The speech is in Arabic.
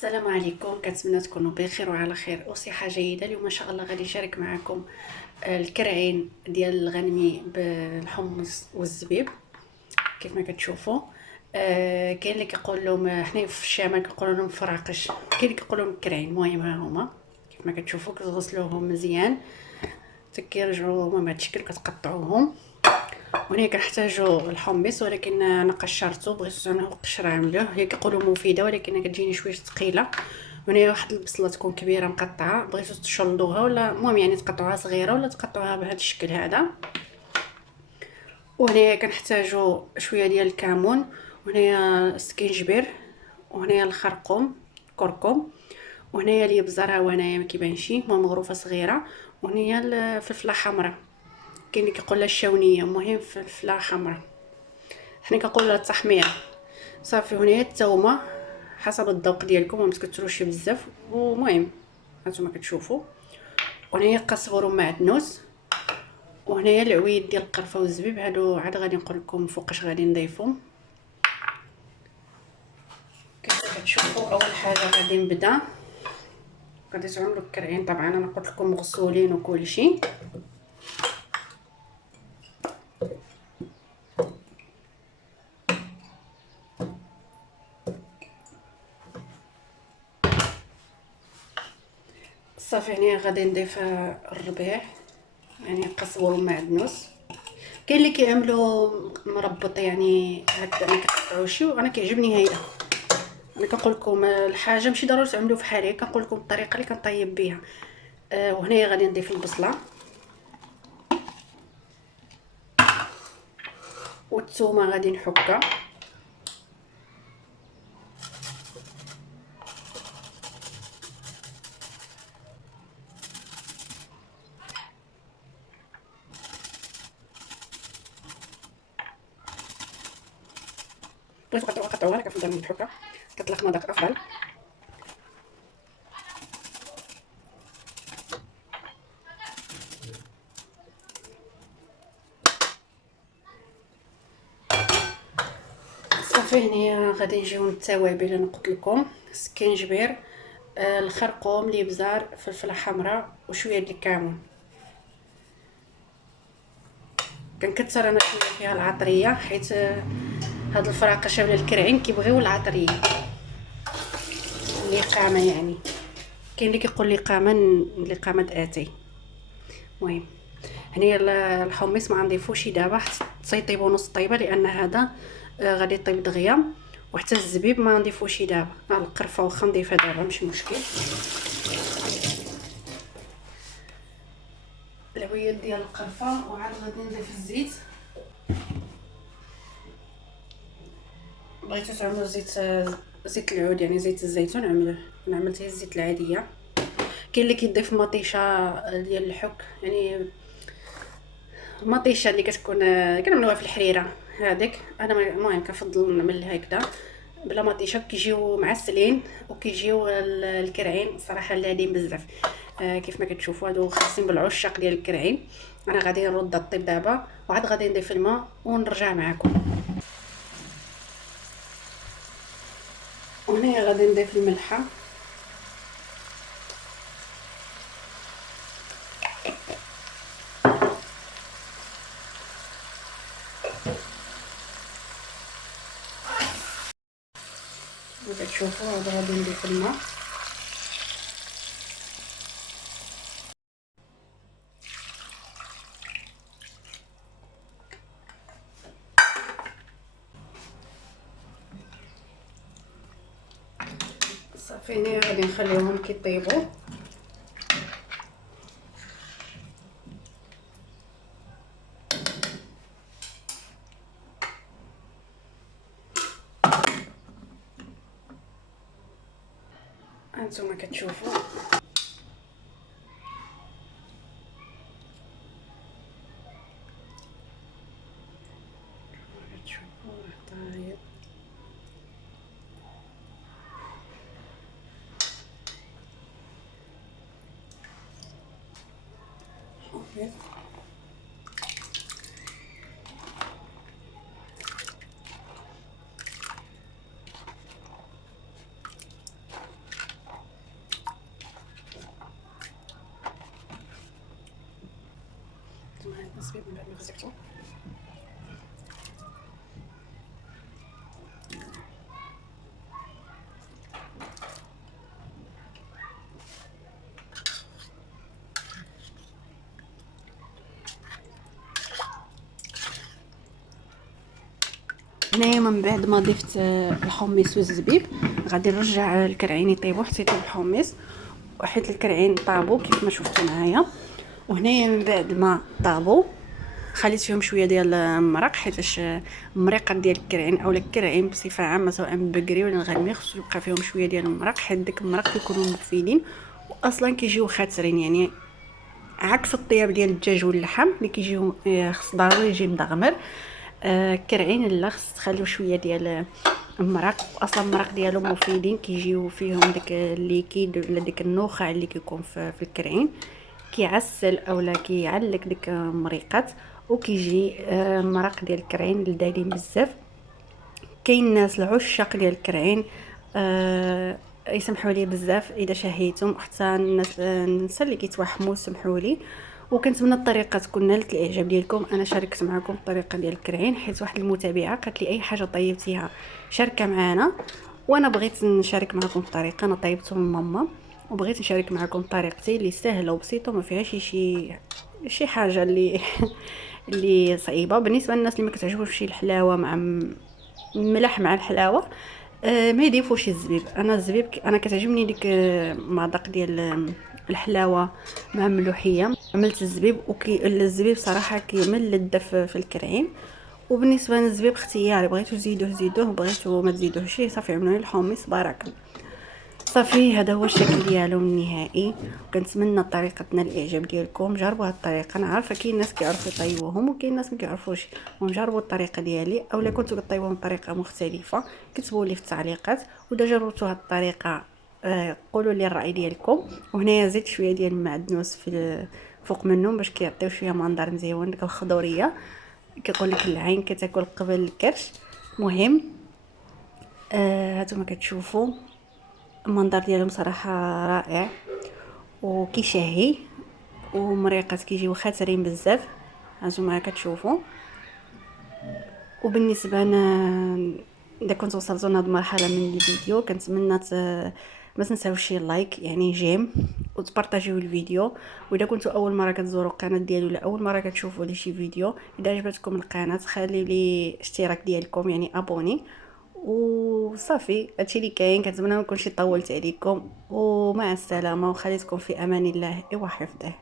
السلام عليكم، كنتمنى تكونوا بخير وعلى خير وصحه جيده. اليوم ان شاء الله غادي نشارك معكم الكرعين ديال الغنمي بالحمص والزبيب كيف ما كتشوفوا. كاين اللي كيقول لهم حنا في الشمال كنقولوا لهم فراقش، كاين اللي كيقول لهم الكرعين. المهم ها هما كيف ما كتشوفوا كتغسلوهم مزيان حتى كيرجعوا هما بهذا الشكل، كتقطعوهم. وهنا كنحتاجوا الحمص، ولكن انا قشرته، بغيت زعما القشره عملوه. هي كيقولوا مفيده ولكن كتجيني شويه ثقيله. وهنا واحد البصله تكون كبيره مقطعه، بغيتو تشلضوها ولا المهم يعني تقطعوها صغيره ولا تقطعوها بهذا الشكل هذا. وهنا كنحتاجوا شويه ديال الكمون، وهنا السكينجبير، وهنا الخرقوم كركم، وهنايا الابزار ها هو هنايا ما كيبانش، المهم غروفه صغيره. وهنايا الفلفله حمراء، كاين اللي كيقول لها الشاونيه، المهم فلفله حمراء، حنا كنقولوا لها التحميره. صافي هنا الثومه حسب الذوق ديالكم، ما تكثروش بزاف. ومهم هانتوما كتشوفوا. وهنايا القزبر ومعدنوس، وهنايا العويد ديال القرفه والزبيب. هادو عاد غادي نقول لكم فوقاش غادي نضيفهم. كيف كتشوفوا اول حاجه غادي نبدا، غادي تعملوا الكرعين. طبعا انا قلت لكم مغسولين وكل شيء. صافي هنا غادي نضيف الربيع، يعني قزبر ومعدنوس. كاين اللي كيعملوا مربط يعني هكا ما كيقطعوش، وانا كيعجبني هيدا. انا كنقول لكم الحاجه ماشي ضروري تعملوا بحال هكا، كنقول لكم الطريقه اللي كنطيب بها. وهنايا غادي نضيف البصله والثومه غادي نحكها. بغيتو قطعوها لك كنفضل نحكها، كتطلع مذاق افضل. صافي هنايا غادي نجيو للتوابل. انا قلت لكم سكينجبير، الخرقوم، الابزار، فلفله حمراء، وشويه ديال الكمون. كنكثر انا شويه فيها العطريه، حيت هاد الفراقشه ولا الكرعين كيبغيو العطريه اللي قامه يعني. كاين اللي كيقول لي قامه اللي قامه اتاي. المهم هنايا الحمص ما غنضيفوش دابا حتى تيطيبوا نص طيبه، لان هذا غادي يطيب دغيا. وحتى الزبيب ما نضيفوش دابا. القرفه واخا نضيفها دابا ماشي مشكل. العويد ديال القرفه، وعاد غادي نضيف الزيت. بغيتو تعملوا زيت العود يعني زيت الزيتون، عملوه. انا عملت الزيت العاديه. كاين اللي كيضيف مطيشه ديال الحك، يعني المطيشه اللي كتكون كنعملوها في الحريره هذيك. انا المهم كنفضل نعمل هكذا بلا مطيشه، كيجيو معسلين وكيجيو الكرعين صراحه لادين بزاف. كيف ما كتشوفوا هادو خاصين بالعشاق ديال الكرعين. انا غادي نرد الطيب دابا، وعاد غادي نضيف الماء ونرجع معكم. وهنا غادي نضيف الملحه. كتشوفوا هذا غادي نضيف الماء. صافي هنا غادي نخليوهم كيطيبوا. هانتوما كتشوفوا طايب. الزبيب من بعد ما غسلته. هنايا من بعد ما ضفت الحمص والزبيب غادي نرجع الكرعين يطيبوا. حطيت الحمص وحيت الكرعين طابوا كيف ما شفتوا معايا. وهنايا من بعد ما طابوا خليت فيهم شويه ديال المرق، حيتاش المريقه ديال الكرعين اولا الكرعين بصفه عامه سواء بقري ولا الغنمي خصو يبقى فيهم شويه ديال المرق، حيت داك المرق كيكونوا مفيدين واصلا كيجيو خاسرين. يعني عكس الطياب ديال الدجاج واللحم اللي كيجيو خص ضروري يجي مدغمر، الكرعين لا خص تخليو شويه ديال المرق. اصلا المرق ديالهم مفيدين، كيجيو فيهم داك الليكيد ولا داك النخاع اللي كيكون في الكرعين، كيعسل اولا كيعلك ديك المريقات، وكيجي المرق ديال الكرعين لذيذ بزاف. كاين ناس العشاق ديال الكرعين يسمحوا لي بزاف اذا شهيتم، حتى الناس اللي كيتوحموا سمحوا لي. وكنتمنى الطريقه تكون نالت الاعجاب ديالكم. انا شاركت معكم الطريقه ديال الكرعين حيت واحد المتابعه قالت لي اي حاجه طيبتيها شاركه معنا، وانا بغيت نشارك معكم الطريقه. انا طيبته من ماما وبغيت نشارك معكم طريقتي اللي سهله وبسيطه وما فيهاش شي حاجه اللي اللي صعيبه. بالنسبه للناس اللي ما كتعجبوش الحلاوه مع ملح مع الحلاوه ما يضيفوش الزبيب. انا الزبيب انا كتعجبني ديك المذاق ديال الحلاوه مع ملوحيه. عملت الزبيب الزبيب صراحه كيمل لذة في الكرعين. وبالنسبه للزبيب اختياري، بغيتو زيدوه بغيتو ما تزيدوهش صافي عملوا لي الحمص بارك. صافي هذا هو الشكل ديالو النهائي. كنتمنى طريقتنا الاعجاب ديالكم. جربوا هذه الطريقه، انا عارفه كاين ناس كيعرفوا يطيبوهم وكاين ناس ما كيعرفوش. جربوا الطريقه ديالي اولا كنتو كطيبوهم بطريقه مختلفه كتبوا لي في التعليقات. واذا جربتوا هذه الطريقه قولوا لي الراي ديالكم. وهنايا زدت شويه ديال المعدنوس في فوق منهم باش كيعطيو شويه منظر مزيون. ديك الخضوريه كيقول لك العين كتاكل قبل الكرش. مهم هانتوما كتشوفوا المنظر ديالهم صراحه رائع وكيشهي، ومريقات كيجيو خاترين بزاف هانتوما كتشوفوا. وبالنسبه لنا اذا كنتوا وصلتوا لهاد المرحله من الفيديو كنتمنى ما تنساوش لايك يعني جيم وتبارطاجيو الفيديو. واذا كنتوا اول مره كتزوروا القناه ديالي ولا اول مره كتشوفوا لي شي فيديو، اذا عجبتكم القناه خليو لي اشتراك ديالكم يعني ابوني. وصافي هادشي اللي كاين. كنتمنى ما نكونش طولت عليكم، ومع السلامه وخليتكم في امان الله وحفظه.